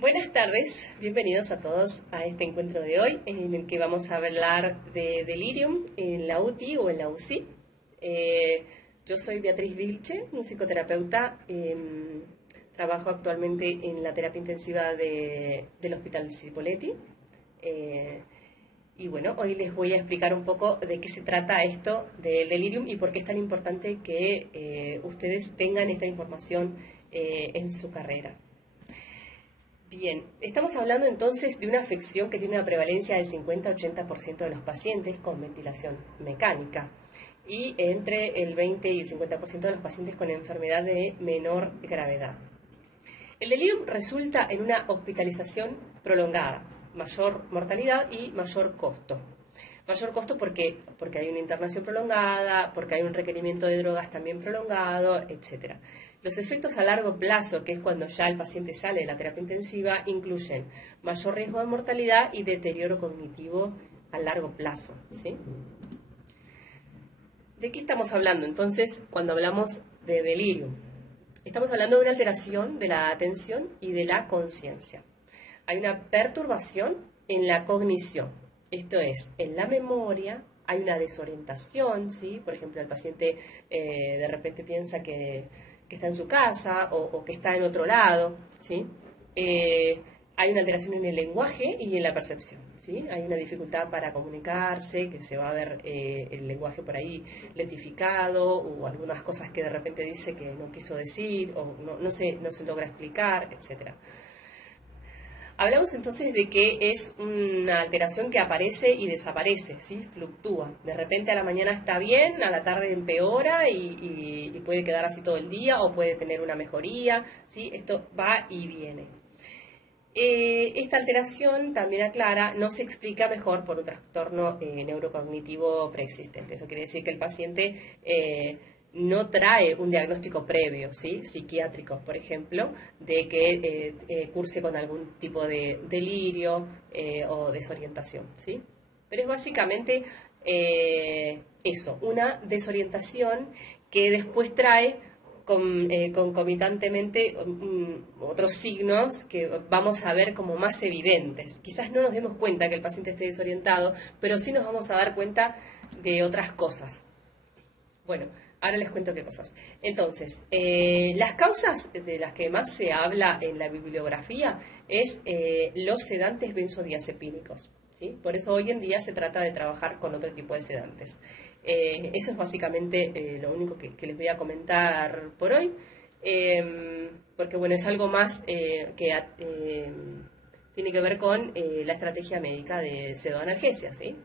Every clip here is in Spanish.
Buenas tardes, bienvenidos a todos a este encuentro de hoy en el que vamos a hablar de delirium en la UTI o en la UCI. Yo soy Beatriz Vilche, un psicoterapeuta, trabajo actualmente en la terapia intensiva del Hospital Cipolletti. Y bueno, hoy les voy a explicar un poco de qué se trata esto del delirium y por qué es tan importante que ustedes tengan esta información en su carrera. Bien, estamos hablando entonces de una afección que tiene una prevalencia del 50-80% de los pacientes con ventilación mecánica y entre el 20 y el 50% de los pacientes con enfermedad de menor gravedad. El delirium resulta en una hospitalización prolongada, mayor mortalidad y mayor costo. Mayor costo porque hay una internación prolongada, porque hay un requerimiento de drogas también prolongado, etc. Los efectos a largo plazo, que es cuando ya el paciente sale de la terapia intensiva, incluyen mayor riesgo de mortalidad y deterioro cognitivo a largo plazo, ¿sí? ¿De qué estamos hablando entonces cuando hablamos de delirio? Estamos hablando de una alteración de la atención y de la conciencia. Hay una perturbación en la cognición. Esto es, en la memoria hay una desorientación, ¿sí? Por ejemplo, el paciente de repente piensa que está en su casa o que está en otro lado, ¿sí? Hay una alteración en el lenguaje y en la percepción, ¿sí? Hay una dificultad para comunicarse, que se va a ver el lenguaje por ahí lentificado o algunas cosas que de repente dice que no quiso decir o no se logra explicar, etcétera. Hablamos entonces de que es una alteración que aparece y desaparece, ¿sí? Fluctúa. De repente a la mañana está bien, a la tarde empeora y puede quedar así todo el día o puede tener una mejoría, ¿sí? Esto va y viene. Esta alteración, también aclara, no se explica mejor por un trastorno neurocognitivo preexistente. Eso quiere decir que el paciente no trae un diagnóstico previo, ¿sí? Psiquiátrico, por ejemplo, de que curse con algún tipo de delirio o desorientación, ¿sí? Pero es básicamente eso, una desorientación que después trae concomitantemente otros signos que vamos a ver como más evidentes. Quizás no nos demos cuenta que el paciente esté desorientado, pero sí nos vamos a dar cuenta de otras cosas. Bueno, ahora les cuento qué cosas. Entonces, las causas de las que más se habla en la bibliografía es los sedantes benzodiazepínicos, ¿sí? Por eso hoy en día se trata de trabajar con otro tipo de sedantes. Eso es básicamente lo único que les voy a comentar por hoy, porque bueno, es algo más que tiene que ver con la estrategia médica de pseudoanalgesia, ¿sí?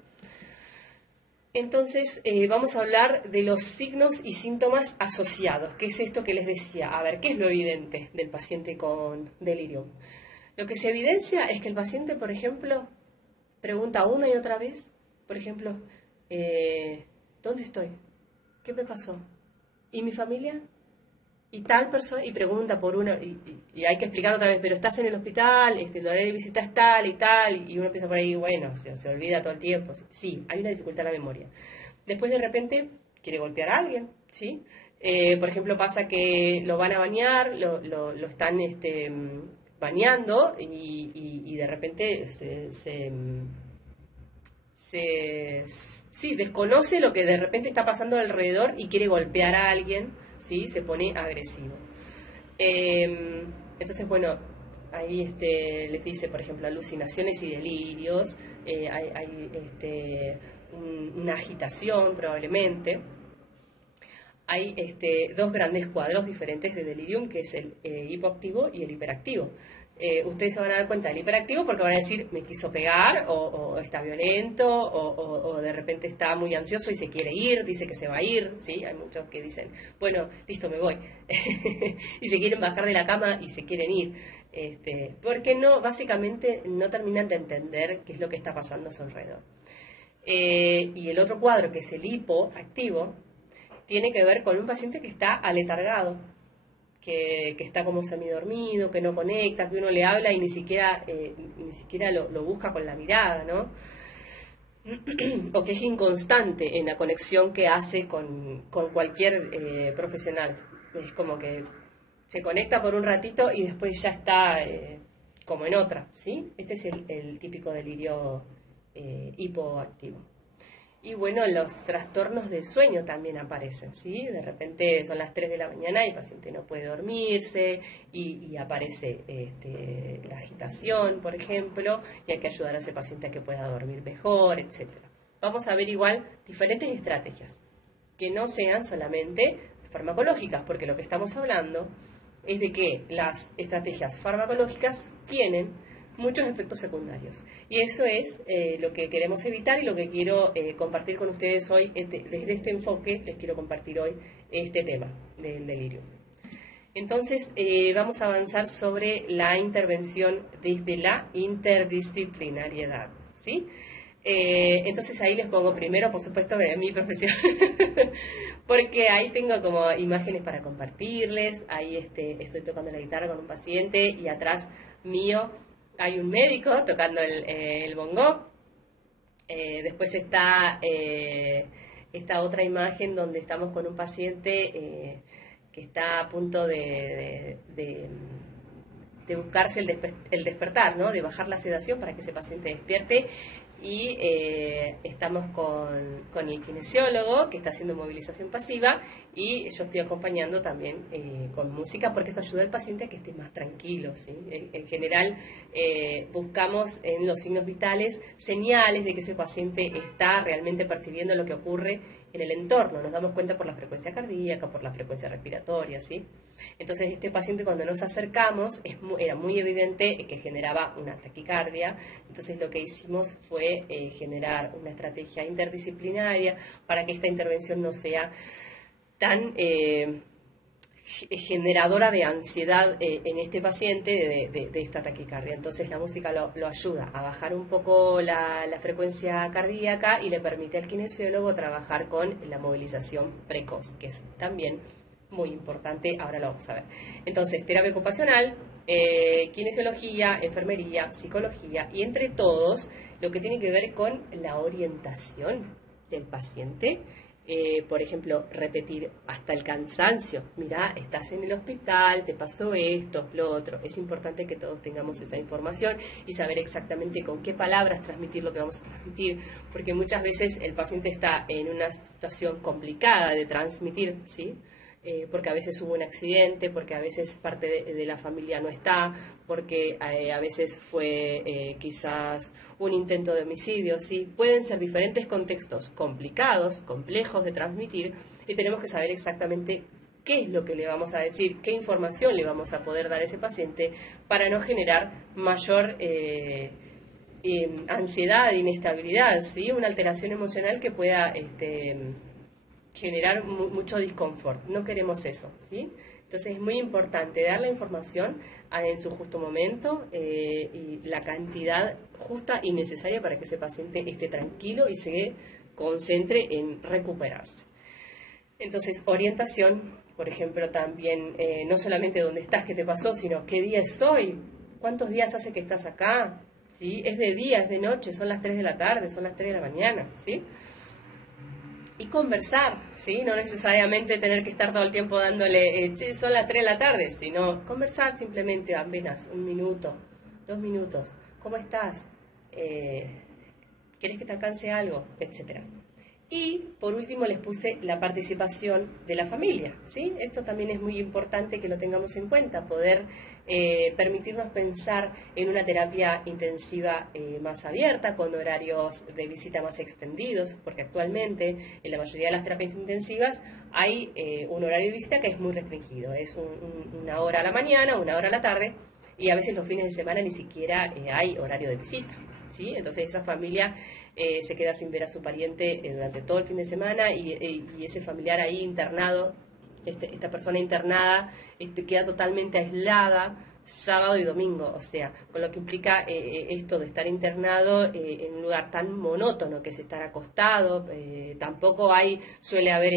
Entonces, vamos a hablar de los signos y síntomas asociados. ¿Qué es esto que les decía? A ver, ¿qué es lo evidente del paciente con delirio? Lo que se evidencia es que el paciente, por ejemplo, pregunta una y otra vez, por ejemplo, ¿dónde estoy? ¿Qué me pasó? ¿Y mi familia? Y tal persona, y pregunta por una, y hay que explicar otra vez, pero estás en el hospital, el horario de visita es tal, y uno empieza por ahí, bueno, se olvida todo el tiempo. Sí, hay una dificultad en la memoria. Después de repente quiere golpear a alguien, ¿sí? Por ejemplo, pasa que lo van a bañar, lo están bañando, y de repente sí, desconoce lo que de repente está pasando alrededor y quiere golpear a alguien, ¿sí? Se pone agresivo. Entonces, bueno, ahí les dice, por ejemplo, alucinaciones y delirios, hay una agitación probablemente. Hay dos grandes cuadros diferentes de delirium, que es el hipoactivo y el hiperactivo. Ustedes se van a dar cuenta del hiperactivo porque van a decir, me quiso pegar, o está violento, o de repente está muy ansioso y se quiere ir, dice que se va a ir, ¿sí? Hay muchos que dicen, bueno, listo, me voy. Y se quieren bajar de la cama y se quieren ir. Porque básicamente no terminan de entender qué es lo que está pasando a su alrededor. Y el otro cuadro, que es el hipoactivo, tiene que ver con un paciente que está aletargado, que está como semidormido, que no conecta, que uno le habla y ni siquiera lo busca con la mirada, ¿no? O que es inconstante en la conexión que hace con cualquier profesional. Es como que se conecta por un ratito y después ya está como en otra, ¿sí? Este es el típico delirio hipoactivo. Y bueno, los trastornos del sueño también aparecen, ¿sí? De repente son las 3 de la mañana y el paciente no puede dormirse y aparece la agitación, por ejemplo, y hay que ayudar a ese paciente a que pueda dormir mejor, etcétera. Vamos a ver igual diferentes estrategias que no sean solamente farmacológicas, porque lo que estamos hablando es de que las estrategias farmacológicas tienen muchos efectos secundarios. Y eso es lo que queremos evitar y lo que quiero compartir con ustedes hoy. Desde este enfoque les quiero compartir hoy este tema del delirio. Entonces, vamos a avanzar sobre la intervención desde la interdisciplinariedad, ¿sí? Entonces ahí les pongo primero, por supuesto, mi profesión, porque ahí tengo como imágenes para compartirles. Ahí estoy tocando la guitarra con un paciente y atrás mío hay un médico tocando el bongo. Después está esta otra imagen donde estamos con un paciente que está a punto de buscarse el despertar, ¿no? De bajar la sedación para que ese paciente despierte. Y estamos con el kinesiólogo que está haciendo movilización pasiva y yo estoy acompañando también con música porque esto ayuda al paciente a que esté más tranquilo, ¿sí? En general buscamos en los signos vitales señales de que ese paciente está realmente percibiendo lo que ocurre en el entorno. Nos damos cuenta por la frecuencia cardíaca, por la frecuencia respiratoria, ¿sí? Entonces este paciente cuando nos acercamos era muy evidente que generaba una taquicardia. Entonces lo que hicimos fue generar una estrategia interdisciplinaria para que esta intervención no sea tan generadora de ansiedad en este paciente de esta taquicardia. Entonces la música lo ayuda a bajar un poco la frecuencia cardíaca y le permite al kinesiólogo trabajar con la movilización precoz, que es también muy importante, ahora lo vamos a ver. Entonces, terapia ocupacional, kinesiología, enfermería, psicología y entre todos lo que tiene que ver con la orientación del paciente. Por ejemplo, repetir hasta el cansancio. Mirá, estás en el hospital, te pasó esto, lo otro. Es importante que todos tengamos esa información y saber exactamente con qué palabras transmitir lo que vamos a transmitir, porque muchas veces el paciente está en una situación complicada de transmitir, ¿sí? Porque a veces hubo un accidente, porque a veces parte de la familia no está, porque a veces fue quizás un intento de homicidio, ¿sí? Pueden ser diferentes contextos complicados, complejos de transmitir, y tenemos que saber exactamente qué es lo que le vamos a decir, qué información le vamos a poder dar a ese paciente para no generar mayor ansiedad, inestabilidad, ¿sí? Una alteración emocional que pueda generar mucho disconfort. No queremos eso, ¿sí? Entonces es muy importante dar la información en su justo momento y la cantidad justa y necesaria para que ese paciente esté tranquilo y se concentre en recuperarse. Entonces, orientación, por ejemplo, también no solamente dónde estás, qué te pasó, sino qué día es hoy, cuántos días hace que estás acá, ¿sí? Es de día, es de noche, son las 3 de la tarde, son las 3 de la mañana, ¿sí? Y conversar, ¿sí? No necesariamente tener que estar todo el tiempo dándole, son las 3 de la tarde, sino conversar simplemente apenas 1 minuto, 2 minutos. ¿Cómo estás? ¿Quieres que te alcance algo? Etcétera. Y por último les puse la participación de la familia, ¿sí? Esto también es muy importante que lo tengamos en cuenta, poder permitirnos pensar en una terapia intensiva más abierta, con horarios de visita más extendidos, porque actualmente en la mayoría de las terapias intensivas hay un horario de visita que es muy restringido, es una hora a la mañana, 1 hora a la tarde, y a veces los fines de semana ni siquiera hay horario de visita, ¿sí? Entonces esa familia se queda sin ver a su pariente durante todo el fin de semana y ese familiar ahí internado, esta persona internada, queda totalmente aislada sábado y domingo, o sea, con lo que implica esto de estar internado en un lugar tan monótono que es estar acostado. Tampoco suele haber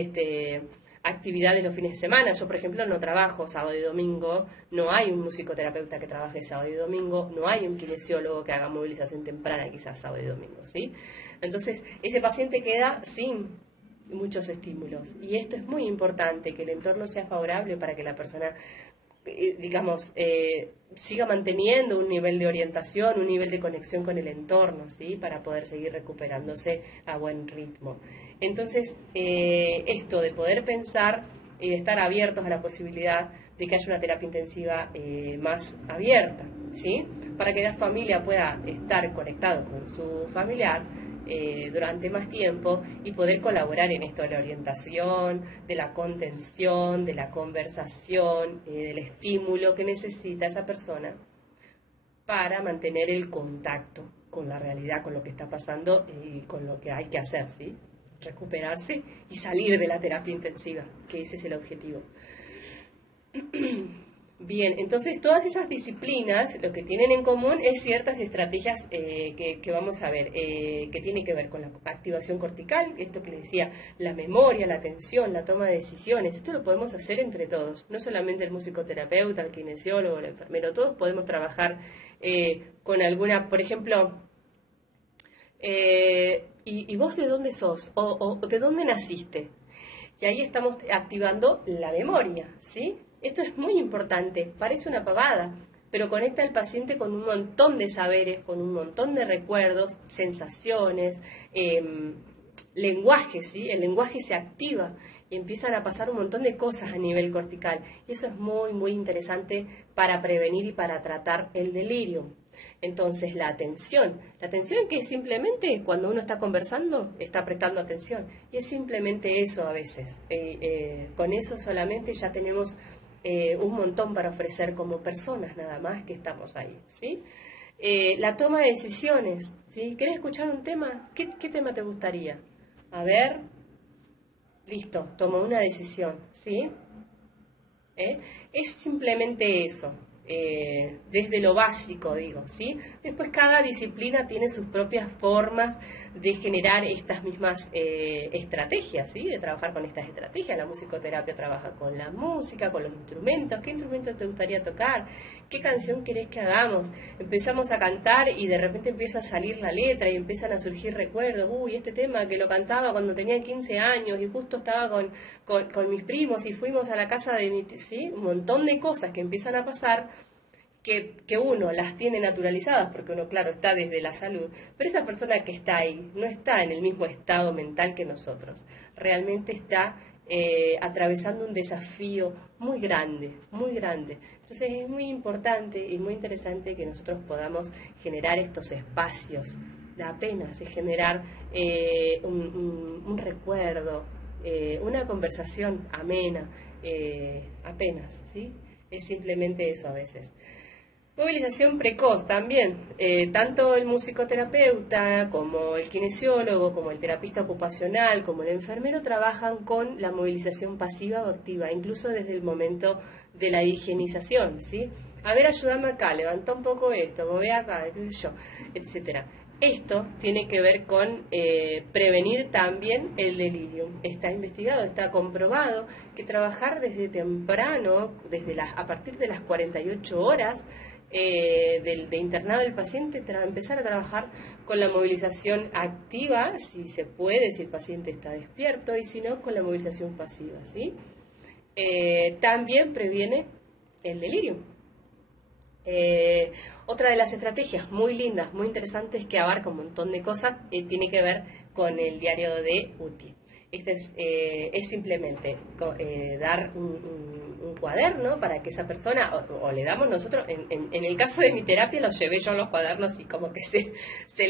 actividades los fines de semana. Yo, por ejemplo, no trabajo sábado y domingo, no hay un musicoterapeuta que trabaje sábado y domingo, no hay un kinesiólogo que haga movilización temprana quizás sábado y domingo, ¿sí? Entonces, ese paciente queda sin muchos estímulos y esto es muy importante, que el entorno sea favorable para que la persona digamos, siga manteniendo un nivel de orientación, un nivel de conexión con el entorno, ¿sí? Para poder seguir recuperándose a buen ritmo. Entonces, esto de poder pensar y de estar abiertos a la posibilidad de que haya una terapia intensiva más abierta, ¿sí? Para que la familia pueda estar conectado con su familiar durante más tiempo y poder colaborar en esto de la orientación, de la contención, de la conversación, del estímulo que necesita esa persona para mantener el contacto con la realidad, con lo que está pasando y con lo que hay que hacer, ¿sí? Recuperarse y salir de la terapia intensiva, que ese es el objetivo. Bien, entonces todas esas disciplinas lo que tienen en común es ciertas estrategias que vamos a ver, que tienen que ver con la activación cortical, esto que les decía, la memoria, la atención, la toma de decisiones. Esto lo podemos hacer entre todos, no solamente el musicoterapeuta, el kinesiólogo, el enfermero, todos podemos trabajar con alguna, por ejemplo, ¿y vos de dónde sos? ¿O de dónde naciste? Y ahí estamos activando la memoria, ¿sí? Esto es muy importante, parece una pavada, pero conecta al paciente con un montón de saberes, con un montón de recuerdos, sensaciones, lenguaje, ¿sí? El lenguaje se activa y empiezan a pasar un montón de cosas a nivel cortical. Y eso es muy, muy interesante para prevenir y para tratar el delirio. Entonces, la atención que es simplemente cuando uno está conversando, está prestando atención. Y es simplemente eso a veces. Con eso solamente ya tenemos un montón para ofrecer como personas nada más que estamos ahí, ¿sí? La toma de decisiones, ¿sí? ¿Querés escuchar un tema? ¿Qué tema te gustaría? A ver, listo, toma una decisión, ¿sí? Es simplemente eso. Desde lo básico, digo, ¿sí? Después cada disciplina tiene sus propias formas de generar estas mismas estrategias, ¿sí? De trabajar con estas estrategias. La musicoterapia trabaja con la música, con los instrumentos. ¿Qué instrumento te gustaría tocar? ¿Qué canción querés que hagamos? Empezamos a cantar y de repente empieza a salir la letra y empiezan a surgir recuerdos. Uy, este tema que lo cantaba cuando tenía 15 años y justo estaba con mis primos y fuimos a la casa de mi... ¿sí? Un montón de cosas que empiezan a pasar que uno las tiene naturalizadas, porque uno, claro, está desde la salud, pero esa persona que está ahí no está en el mismo estado mental que nosotros. Realmente está atravesando un desafío muy grande, muy grande. Entonces es muy importante y muy interesante que nosotros podamos generar estos espacios. Apenas es generar un recuerdo, una conversación amena, apenas, ¿sí? Es simplemente eso a veces. Movilización precoz también, tanto el musicoterapeuta como el kinesiólogo, como el terapista ocupacional, como el enfermero trabajan con la movilización pasiva o activa, incluso desde el momento de la higienización, ¿sí? A ver, ayúdame acá, levanta un poco esto, mueve acá, qué sé yo, etcétera. Esto tiene que ver con prevenir también el delirio. Está investigado, está comprobado que trabajar desde temprano, a partir de las 48 horas, de internado del paciente, empezar a trabajar con la movilización activa, si se puede, si el paciente está despierto, y si no, con la movilización pasiva, ¿sí? También previene el delirio. Otra de las estrategias muy lindas, muy interesantes, que abarca un montón de cosas, tiene que ver con el diario de UTI. Este es simplemente dar un cuaderno para que esa persona, o le damos nosotros, en el caso de mi terapia los llevé yo los cuadernos y como que se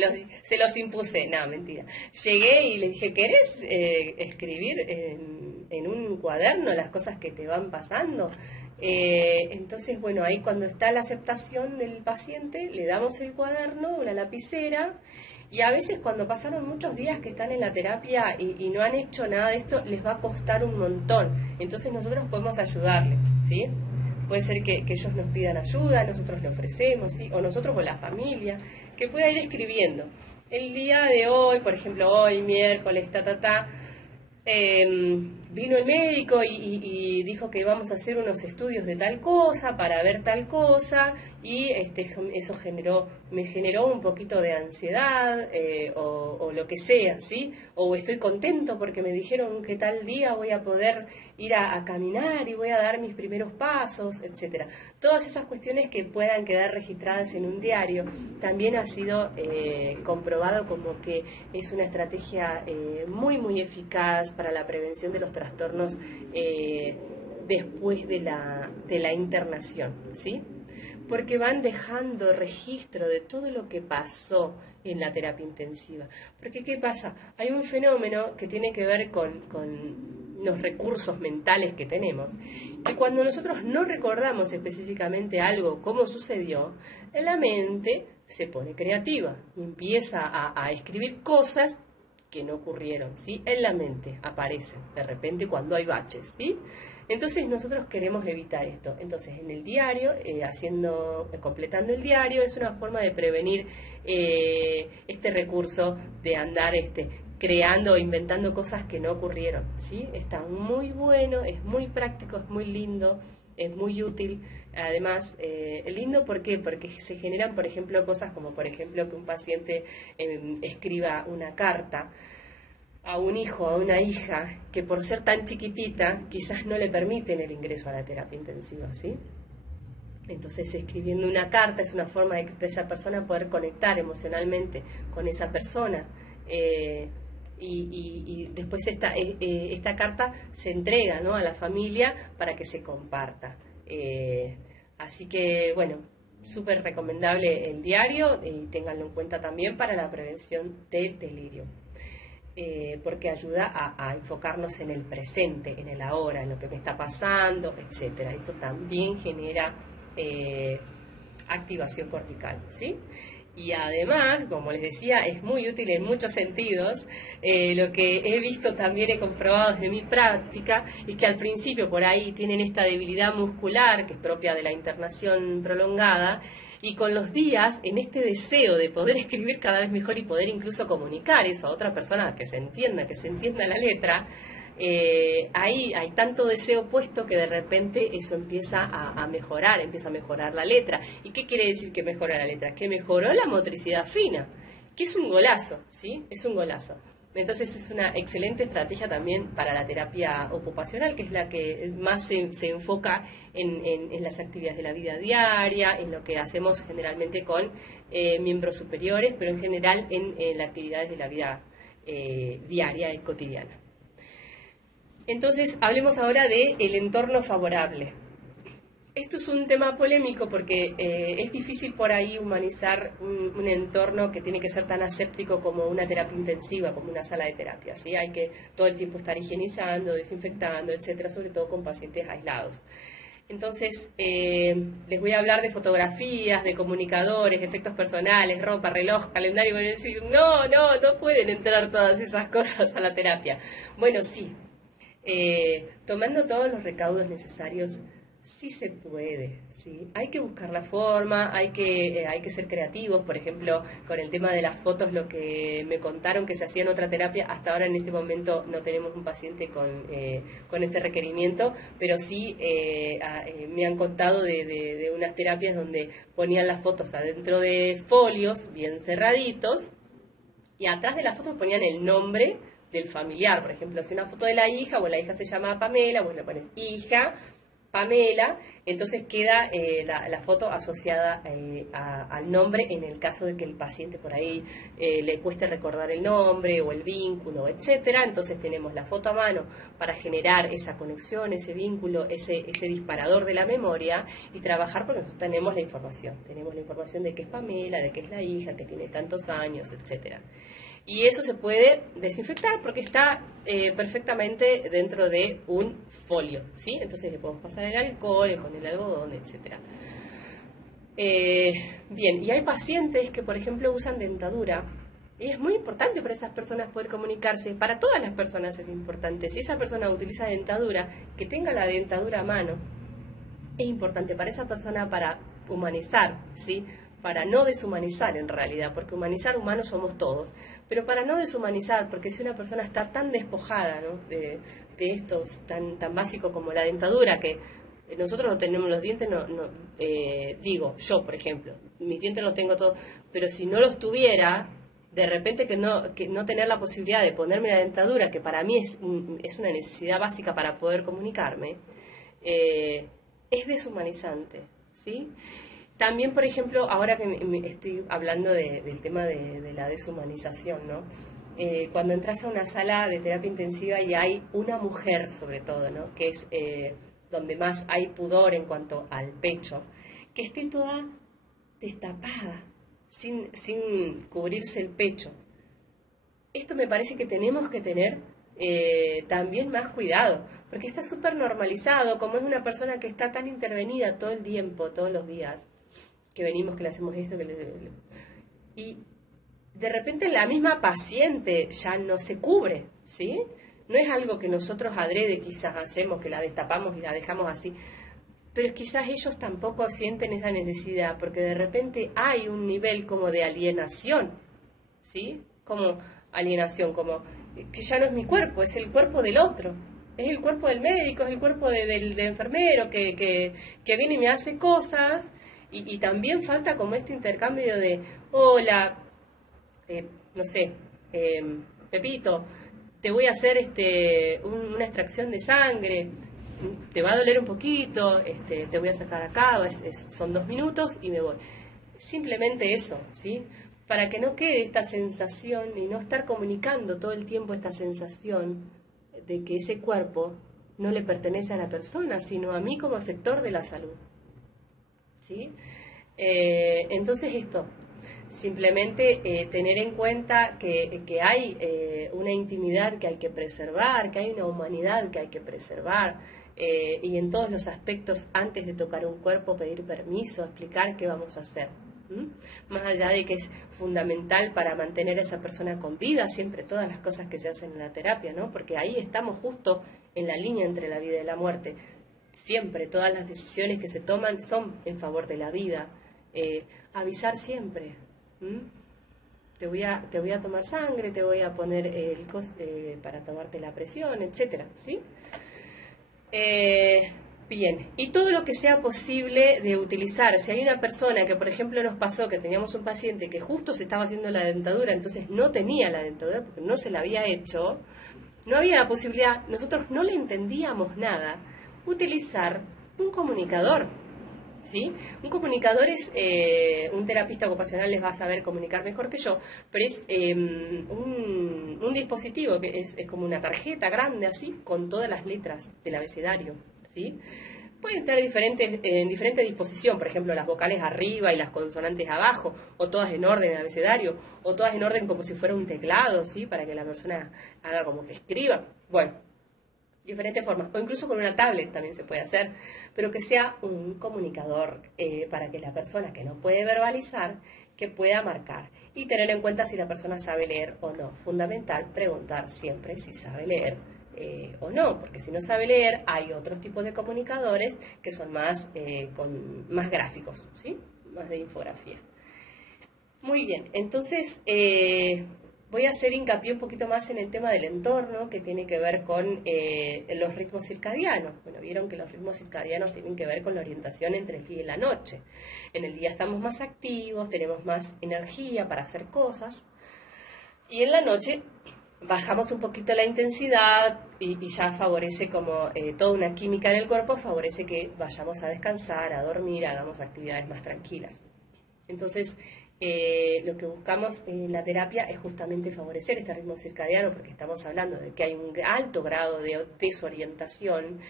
los impuse, no, mentira. Llegué y le dije, ¿querés escribir en un cuaderno las cosas que te van pasando? Entonces, bueno, ahí cuando está la aceptación del paciente, le damos el cuaderno, una lapicera. Y a veces cuando pasaron muchos días que están en la terapia y no han hecho nada de esto, les va a costar un montón. Entonces nosotros podemos ayudarles, ¿sí? Puede ser que ellos nos pidan ayuda, nosotros le ofrecemos, ¿sí? O nosotros o la familia, que pueda ir escribiendo. El día de hoy, por ejemplo, hoy, miércoles, vino el médico y dijo que íbamos a hacer unos estudios de tal cosa para ver tal cosa y eso me generó un poquito de ansiedad o lo que sea, ¿sí? O estoy contento porque me dijeron que tal día voy a poder ir a caminar y voy a dar mis primeros pasos, etcétera. Todas esas cuestiones que puedan quedar registradas en un diario también ha sido comprobado como que es una estrategia muy, muy eficaz para la prevención de los trastornos después de la internación, ¿sí? Porque van dejando registro de todo lo que pasó en la terapia intensiva. Porque, ¿qué pasa? Hay un fenómeno que tiene que ver con los recursos mentales que tenemos, que cuando nosotros no recordamos específicamente algo, cómo sucedió, la mente se pone creativa y empieza a escribir cosas que no ocurrieron, ¿sí? En la mente aparecen de repente cuando hay baches, ¿sí? Entonces nosotros queremos evitar esto. Entonces en el diario, completando el diario, es una forma de prevenir este recurso de andar creando o inventando cosas que no ocurrieron, ¿sí? Está muy bueno, es muy práctico, es muy lindo, es muy útil. Además, lindo, ¿por qué? Porque se generan, por ejemplo, cosas como, por ejemplo, que un paciente escriba una carta a un hijo, a una hija, que por ser tan chiquitita, quizás no le permiten el ingreso a la terapia intensiva, ¿sí? Entonces, escribiendo una carta es una forma de esa persona poder conectar emocionalmente con esa persona. Y después esta carta se entrega, ¿no?, a la familia para que se comparta. Así que, bueno, súper recomendable el diario y ténganlo en cuenta también para la prevención del delirio. Porque ayuda a enfocarnos en el presente, en el ahora, en lo que me está pasando, etcétera. Eso también genera activación cortical, ¿sí? Y además, como les decía, es muy útil en muchos sentidos. Lo que he visto también, he comprobado desde mi práctica, es que al principio por ahí tienen esta debilidad muscular, que es propia de la internación prolongada, y con los días, en este deseo de poder escribir cada vez mejor y poder incluso comunicar eso a otra persona, que se entienda la letra, ahí hay tanto deseo puesto que de repente eso empieza a mejorar la letra. ¿Y qué quiere decir que mejora la letra? Que mejoró la motricidad fina, que es un golazo, ¿sí? Es un golazo. Entonces es una excelente estrategia también para la terapia ocupacional, que es la que más se enfoca en las actividades de la vida diaria, en lo que hacemos generalmente con miembros superiores, pero en general en las actividades de la vida diaria y cotidiana. Entonces, hablemos ahora del entorno favorable. Esto es un tema polémico porque es difícil por ahí humanizar un entorno que tiene que ser tan aséptico como una terapia intensiva, como una sala de terapia, ¿sí? Hay que todo el tiempo estar higienizando, desinfectando, etcétera, sobre todo con pacientes aislados. Entonces, les voy a hablar de fotografías, de comunicadores, efectos personales, ropa, reloj, calendario. Voy a decir, no pueden entrar todas esas cosas a la terapia. Bueno, sí. Tomando todos los recaudos necesarios, sí se puede, ¿sí? Hay que buscar la forma, hay que ser creativos. Por ejemplo, con el tema de las fotos, lo que me contaron que se hacía en otra terapia, hasta ahora en este momento no tenemos un paciente con este requerimiento, pero sí me han contado de unas terapias donde ponían las fotos adentro de folios bien cerraditos y atrás de las fotos ponían el nombre del familiar. Por ejemplo, si una foto de la hija, o la hija se llama Pamela, vos le pones hija Pamela, entonces queda la foto asociada al nombre en el caso de que el paciente por ahí le cueste recordar el nombre o el vínculo, etcétera. Entonces tenemos la foto a mano para generar esa conexión, ese vínculo, ese disparador de la memoria y trabajar porque nosotros tenemos la información de que es Pamela, de que es la hija, que tiene tantos años, etcétera. Y eso se puede desinfectar porque está perfectamente dentro de un folio, ¿sí? Entonces le podemos pasar el alcohol, con el algodón, etcétera. Bien, y hay pacientes que, por ejemplo, usan dentadura. Y es muy importante para esas personas poder comunicarse. Para todas las personas es importante. Si esa persona utiliza dentadura, que tenga la dentadura a mano. Es importante para esa persona para humanizar, ¿sí? para no deshumanizar en realidad, porque humanizar humanos somos todos, pero para no deshumanizar, porque si una persona está tan despojada, ¿no?, de esto tan básico como la dentadura, que nosotros no tenemos los dientes, digo, yo por ejemplo, mis dientes los tengo todos, pero si no los tuviera, de repente que no tener la posibilidad de ponerme la dentadura, que para mí es una necesidad básica para poder comunicarme, es deshumanizante, ¿sí? También, por ejemplo, ahora que me estoy hablando del tema de la deshumanización, ¿no? Cuando entras a una sala de terapia intensiva y hay una mujer, sobre todo, ¿no?, que es donde más hay pudor en cuanto al pecho, que esté toda destapada, sin cubrirse el pecho. Esto me parece que tenemos que tener también más cuidado, porque está súper normalizado, como es una persona que está tan intervenida todo el tiempo, todos los días, que venimos, que le hacemos esto, y de repente la misma paciente ya no se cubre, ¿sí? No es algo que nosotros adrede quizás hacemos, que la destapamos y la dejamos así, pero quizás ellos tampoco sienten esa necesidad, porque de repente hay un nivel como de alienación, ¿sí? Como alienación, como que ya no es mi cuerpo, es el cuerpo del otro, es el cuerpo del médico, es el cuerpo del enfermero que viene y me hace cosas, y también falta como este intercambio de, hola, no sé, Pepito, te voy a hacer una extracción de sangre, te va a doler un poquito, te voy a sacar acá, son 2 minutos y me voy. Simplemente eso, ¿sí? Para que no quede esta sensación y no estar comunicando todo el tiempo esta sensación de que ese cuerpo no le pertenece a la persona, sino a mí como efector de la salud, ¿sí? Entonces esto, simplemente tener en cuenta que hay una intimidad que hay que preservar, que hay una humanidad que hay que preservar, y en todos los aspectos, antes de tocar un cuerpo, pedir permiso, explicar qué vamos a hacer. Más allá de que es fundamental para mantener a esa persona con vida, siempre todas las cosas que se hacen en la terapia, ¿no? Porque ahí estamos justo en la línea entre la vida y la muerte. Siempre todas las decisiones que se toman son en favor de la vida. Avisar siempre. Te voy a tomar sangre, te voy a poner para tomarte la presión, etcétera, ¿sí? Bien, y todo lo que sea posible de utilizar. Si hay una persona que, por ejemplo, nos pasó que teníamos un paciente que justo se estaba haciendo la dentadura, entonces no tenía la dentadura porque no se la había hecho, no había la posibilidad, nosotros no le entendíamos nada, utilizar un comunicador, ¿sí? Un comunicador es, un terapista ocupacional les va a saber comunicar mejor que yo, pero es un dispositivo que es como una tarjeta grande así, con todas las letras del abecedario, ¿sí? Pueden estar en diferente disposición, por ejemplo, las vocales arriba y las consonantes abajo, o todas en orden en abecedario, o todas en orden como si fuera un teclado, ¿sí? Para que la persona haga como que escriba. Bueno, diferentes formas, o incluso con una tablet también se puede hacer, pero que sea un comunicador para que la persona que no puede verbalizar, que pueda marcar y tener en cuenta si la persona sabe leer o no. Fundamental preguntar siempre si sabe leer o no, porque si no sabe leer hay otros tipos de comunicadores que son más gráficos, ¿sí? Más de infografía. Muy bien, entonces voy a hacer hincapié un poquito más en el tema del entorno, que tiene que ver con los ritmos circadianos. Bueno, vieron que los ritmos circadianos tienen que ver con la orientación entre el día y la noche. En el día estamos más activos, tenemos más energía para hacer cosas, y en la noche bajamos un poquito la intensidad y ya favorece como toda una química en el cuerpo, favorece que vayamos a descansar, a dormir, hagamos actividades más tranquilas. Entonces, lo que buscamos en la terapia es justamente favorecer este ritmo circadiano, porque estamos hablando de que hay un alto grado de desorientación,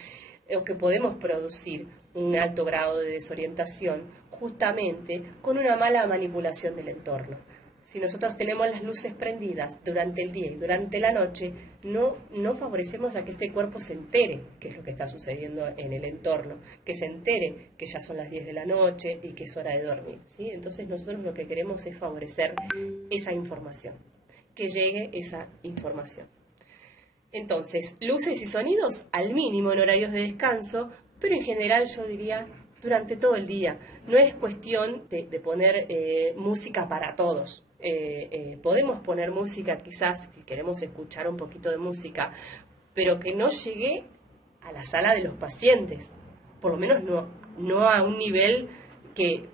o que podemos producir un alto grado de desorientación justamente con una mala manipulación del entorno. Si nosotros tenemos las luces prendidas durante el día y durante la noche, no favorecemos a que este cuerpo se entere qué es lo que está sucediendo en el entorno, que se entere que ya son las 10 de la noche y que es hora de dormir, ¿sí? Entonces nosotros lo que queremos es favorecer esa información, que llegue esa información. Entonces, luces y sonidos al mínimo en horarios de descanso, pero en general yo diría durante todo el día. No es cuestión de poner música para todos. Podemos poner música, quizás, si queremos escuchar un poquito de música, pero que no llegue a la sala de los pacientes. Por lo menos no a un nivel que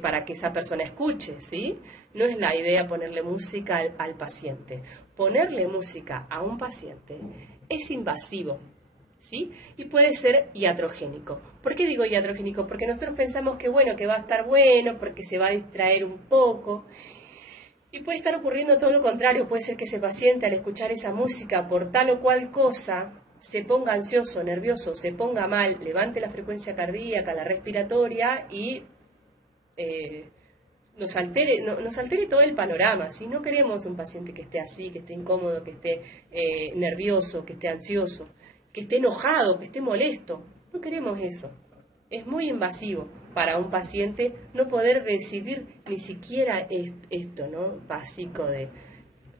para que esa persona escuche, ¿sí? No es la idea ponerle música al paciente. Ponerle música a un paciente es invasivo, ¿sí? Y puede ser iatrogénico. ¿Por qué digo iatrogénico? Porque nosotros pensamos que bueno, que va a estar bueno, porque se va a distraer un poco. Y puede estar ocurriendo todo lo contrario. Puede ser que ese paciente, al escuchar esa música por tal o cual cosa, se ponga ansioso, nervioso, se ponga mal, levante la frecuencia cardíaca, la respiratoria y nos altere todo el panorama. Si no queremos un paciente que esté así, que esté incómodo, que esté nervioso, que esté ansioso, que esté enojado, que esté molesto. No queremos eso. Es muy invasivo para un paciente no poder decidir ni siquiera esto, ¿no? Básico de,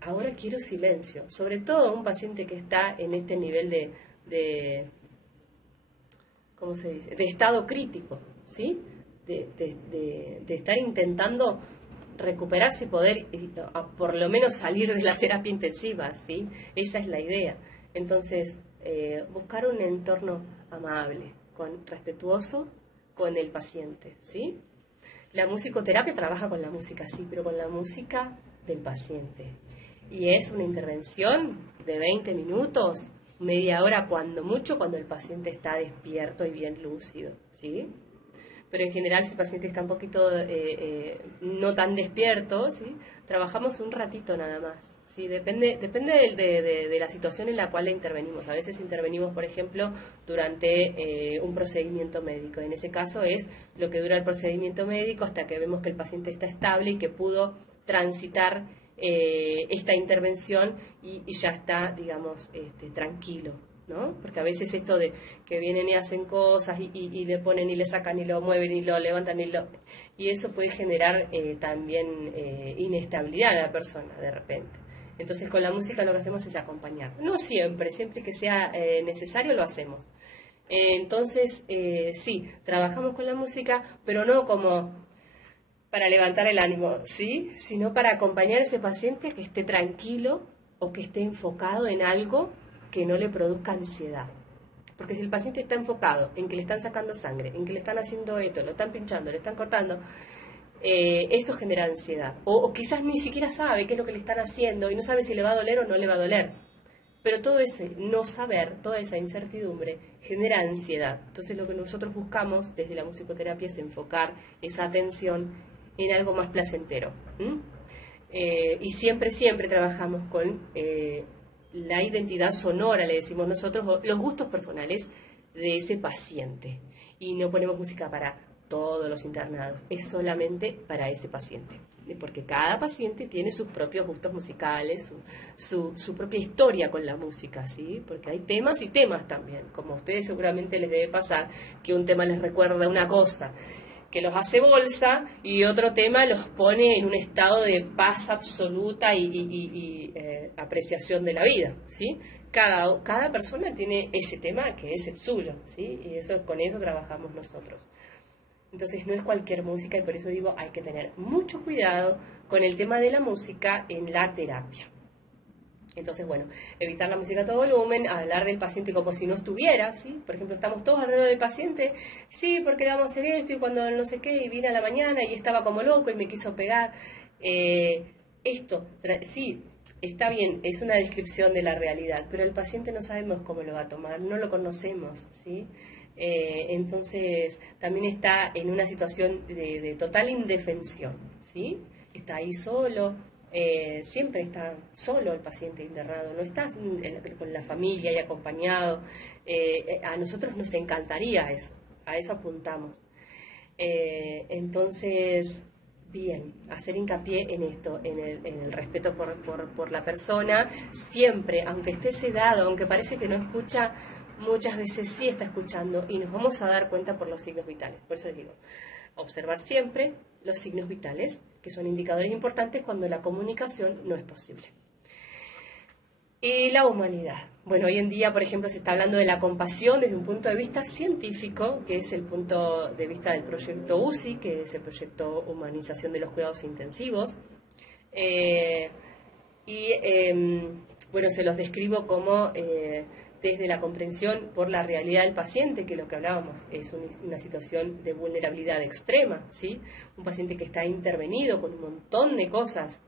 ahora quiero silencio. Sobre todo un paciente que está en este nivel de ¿cómo se dice? De estado crítico, ¿sí? De estar intentando recuperarse y poder por lo menos salir de la terapia intensiva, ¿sí? Esa es la idea. Entonces, buscar un entorno amable, respetuoso con el paciente, ¿sí? La musicoterapia trabaja con la música, sí, pero con la música del paciente. Y es una intervención de 20 minutos, media hora, cuando mucho, cuando el paciente está despierto y bien lúcido, ¿sí? Pero en general, si el paciente está un poquito no tan despierto, ¿sí? Trabajamos un ratito nada más. Sí, depende de la situación en la cual intervenimos. A veces intervenimos, por ejemplo, durante un procedimiento médico. En ese caso es lo que dura el procedimiento médico hasta que vemos que el paciente está estable y que pudo transitar esta intervención y ya está, digamos, tranquilo, ¿no? Porque a veces esto de que vienen y hacen cosas y le ponen y le sacan y lo mueven y lo levantan y eso puede generar también inestabilidad a la persona de repente. Entonces con la música lo que hacemos es acompañar. No siempre, siempre que sea necesario lo hacemos. Entonces, sí, trabajamos con la música, pero no como para levantar el ánimo, ¿sí? Sino para acompañar a ese paciente a que esté tranquilo o que esté enfocado en algo que no le produzca ansiedad. Porque si el paciente está enfocado en que le están sacando sangre, en que le están haciendo esto, lo están pinchando, le están cortando, eso genera ansiedad. O quizás ni siquiera sabe qué es lo que le están haciendo y no sabe si le va a doler o no le va a doler. Pero todo ese no saber, toda esa incertidumbre genera ansiedad. Entonces lo que nosotros buscamos desde la musicoterapia es enfocar esa atención en algo más placentero. Y siempre trabajamos con la identidad sonora, le decimos nosotros, los gustos personales de ese paciente. Y no ponemos música para todos los internados, es solamente para ese paciente. Porque cada paciente tiene sus propios gustos musicales, su propia historia con la música, ¿sí? Porque hay temas y temas también. Como a ustedes seguramente les debe pasar que un tema les recuerda una cosa, que los hace bolsa, y otro tema los pone en un estado de paz absoluta y apreciación de la vida, ¿sí? Cada persona tiene ese tema que es el suyo, ¿sí? Y con eso trabajamos nosotros. Entonces no es cualquier música y por eso digo, hay que tener mucho cuidado con el tema de la música en la terapia. Entonces, bueno, evitar la música a todo volumen, hablar del paciente como si no estuviera, ¿sí? Por ejemplo, estamos todos alrededor del paciente, sí, porque le vamos a hacer esto y cuando no sé qué, y vine a la mañana y estaba como loco y me quiso pegar. Sí, está bien, es una descripción de la realidad, pero el paciente no sabemos cómo lo va a tomar, no lo conocemos, ¿sí? Entonces también está en una situación de total indefensión, ¿sí? Está ahí solo, siempre está solo el paciente internado, no está con la familia y acompañado. A nosotros nos encantaría eso, a eso apuntamos. Entonces, bien, hacer hincapié en esto, en el respeto por la persona, siempre, aunque esté sedado, aunque parece que no escucha, muchas veces sí está escuchando y nos vamos a dar cuenta por los signos vitales. Por eso les digo, observar siempre los signos vitales, que son indicadores importantes cuando la comunicación no es posible. Y la humanidad. Bueno, hoy en día, por ejemplo, se está hablando de la compasión desde un punto de vista científico, que es el punto de vista del proyecto UCI, que es el proyecto Humanización de los Cuidados Intensivos. Eh, bueno, se los describo como desde la comprensión por la realidad del paciente, que lo que hablábamos es una situación de vulnerabilidad extrema, ¿sí? Un paciente que está intervenido con un montón de cosas,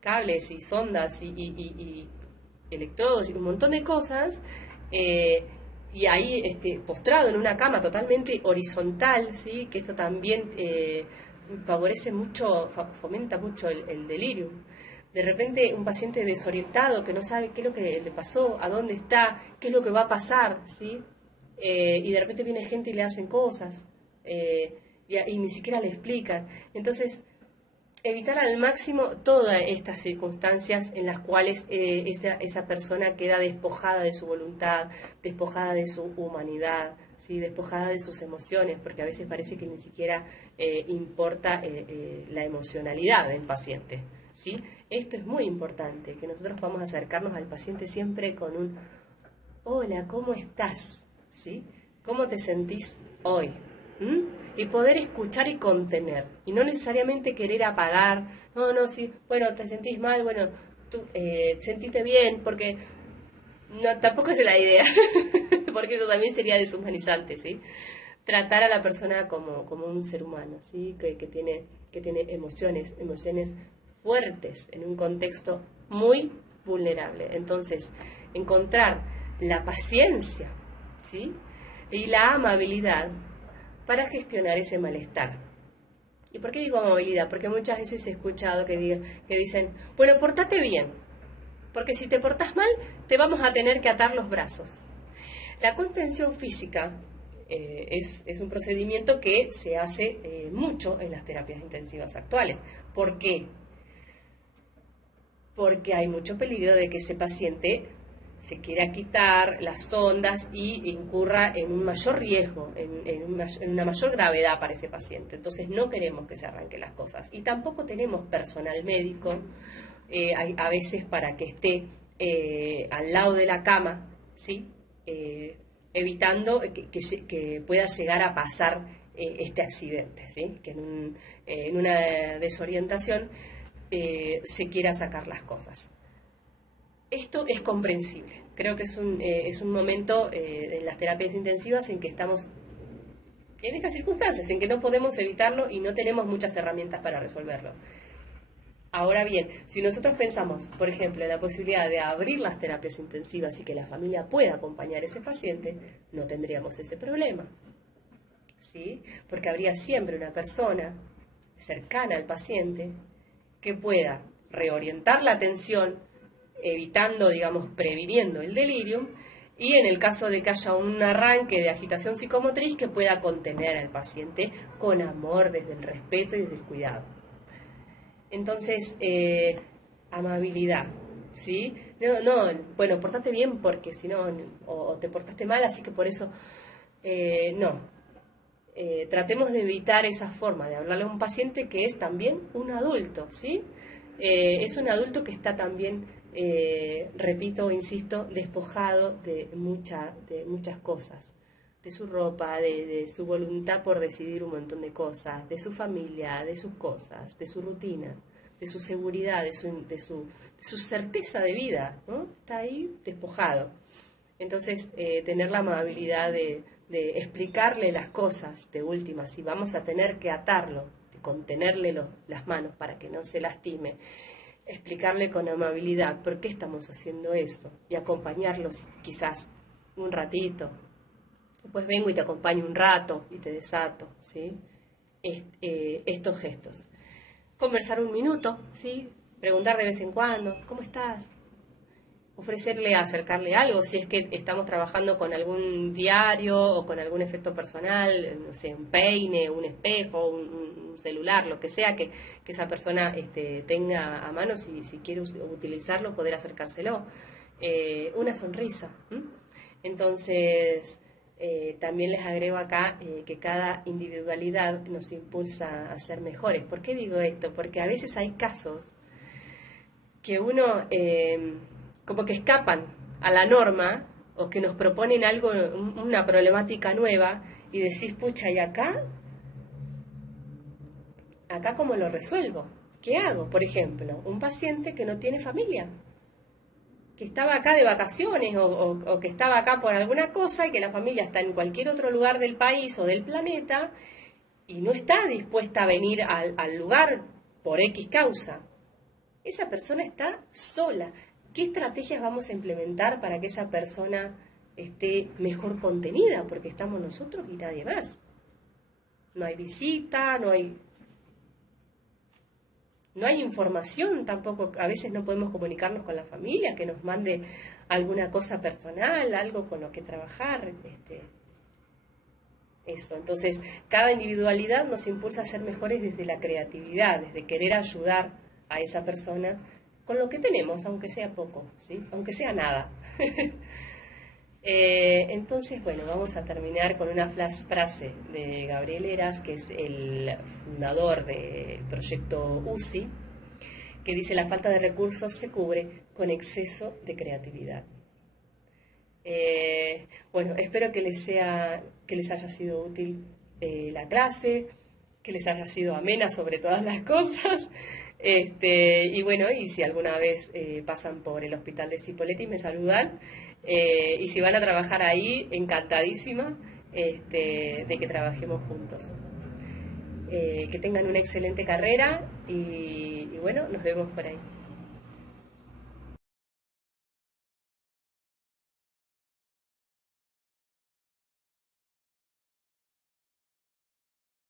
cables y sondas y electrodos y un montón de cosas, y ahí postrado en una cama totalmente horizontal, ¿sí? Que esto también favorece mucho, fomenta mucho el delirium. De repente un paciente desorientado que no sabe qué es lo que le pasó, a dónde está, qué es lo que va a pasar, ¿sí? Y de repente viene gente y le hacen cosas, y ni siquiera le explican. Entonces, evitar al máximo todas estas circunstancias en las cuales esa persona queda despojada de su voluntad, despojada de su humanidad, ¿sí? Despojada de sus emociones, porque a veces parece que ni siquiera importa la emocionalidad del paciente, ¿sí? Esto es muy importante, que nosotros vamos a acercarnos al paciente siempre con un hola, ¿cómo estás? ¿Sí? ¿Cómo te sentís hoy? ¿Mm? Y poder escuchar y contener, y no necesariamente querer apagar, no, sí, bueno, te sentís mal, bueno, tú sentite bien, porque no, tampoco es la idea, porque eso también sería deshumanizante, ¿sí? Tratar a la persona como un ser humano, ¿sí? Que tiene emociones fuertes en un contexto muy vulnerable. Entonces, encontrar la paciencia, ¿sí? Y la amabilidad para gestionar ese malestar. ¿Y por qué digo amabilidad? Porque muchas veces he escuchado que dicen, bueno, portate bien, porque si te portás mal, te vamos a tener que atar los brazos. La contención física es un procedimiento que se hace mucho en las terapias intensivas actuales. ¿Por qué? Porque hay mucho peligro de que ese paciente se quiera quitar las sondas y incurra en un mayor riesgo, en una mayor gravedad para ese paciente. Entonces no queremos que se arranquen las cosas. Y tampoco tenemos personal médico a veces para que esté al lado de la cama, ¿sí? Evitando que pueda llegar a pasar este accidente, ¿sí? Que en una desorientación se quiera sacar las cosas. Esto es comprensible. Creo que es un momento en las terapias intensivas en que estamos en estas circunstancias, en que no podemos evitarlo y no tenemos muchas herramientas para resolverlo. Ahora bien, si nosotros pensamos, por ejemplo, en la posibilidad de abrir las terapias intensivas y que la familia pueda acompañar a ese paciente, no tendríamos ese problema, ¿sí? Porque habría siempre una persona cercana al paciente que pueda reorientar la atención, evitando, digamos, previniendo el delirium, y en el caso de que haya un arranque de agitación psicomotriz, que pueda contener al paciente con amor, desde el respeto y desde el cuidado. Entonces, amabilidad, ¿sí? No, bueno, portate bien porque si no, o te portaste mal, así que por eso, no. Tratemos de evitar esa forma de hablarle a un paciente que es también un adulto, ¿sí? Es un adulto que está también, repito, insisto, despojado de muchas cosas, de su ropa, de su voluntad por decidir un montón de cosas, de su familia, de sus cosas, de su rutina, de su seguridad, de su certeza de vida, ¿no? Está ahí despojado. Entonces, tener la amabilidad de explicarle las cosas de última, si vamos a tener que atarlo, de contenerle las manos para que no se lastime, explicarle con amabilidad por qué estamos haciendo esto y acompañarlos quizás un ratito. Después vengo y te acompaño un rato y te desato, ¿sí? Estos gestos. Conversar un minuto, ¿sí? Preguntar de vez en cuando, ¿cómo estás? Ofrecerle, acercarle algo, si es que estamos trabajando con algún diario o con algún efecto personal, no sé, un peine, un espejo, un celular, lo que sea que esa persona tenga a mano, si quiere utilizarlo, poder acercárselo. Una sonrisa. Entonces, también les agrego acá que cada individualidad nos impulsa a ser mejores. ¿Por qué digo esto? Porque a veces hay casos que uno, como que escapan a la norma o que nos proponen algo, una problemática nueva y decís, pucha, ¿y acá? ¿Acá cómo lo resuelvo? ¿Qué hago? Por ejemplo, un paciente que no tiene familia, que estaba acá de vacaciones o que estaba acá por alguna cosa y que la familia está en cualquier otro lugar del país o del planeta y no está dispuesta a venir al lugar por X causa. Esa persona está sola. ¿Qué estrategias vamos a implementar para que esa persona esté mejor contenida? Porque estamos nosotros y nadie más. No hay visita, no hay información tampoco. A veces no podemos comunicarnos con la familia, que nos mande alguna cosa personal, algo con lo que trabajar. Eso. Entonces, cada individualidad nos impulsa a ser mejores desde la creatividad, desde querer ayudar a esa persona con lo que tenemos, aunque sea poco, ¿sí? Aunque sea nada. Entonces, bueno, vamos a terminar con una frase de Gabriel Heras, que es el fundador del proyecto UCI, que dice: la falta de recursos se cubre con exceso de creatividad. Bueno, espero que les haya sido útil la clase, que les haya sido amena sobre todas las cosas. Y bueno, y si alguna vez pasan por el hospital de Cipolletti, me saludan. Y si van a trabajar ahí, encantadísima de que trabajemos juntos. Que tengan una excelente carrera y bueno, nos vemos por ahí.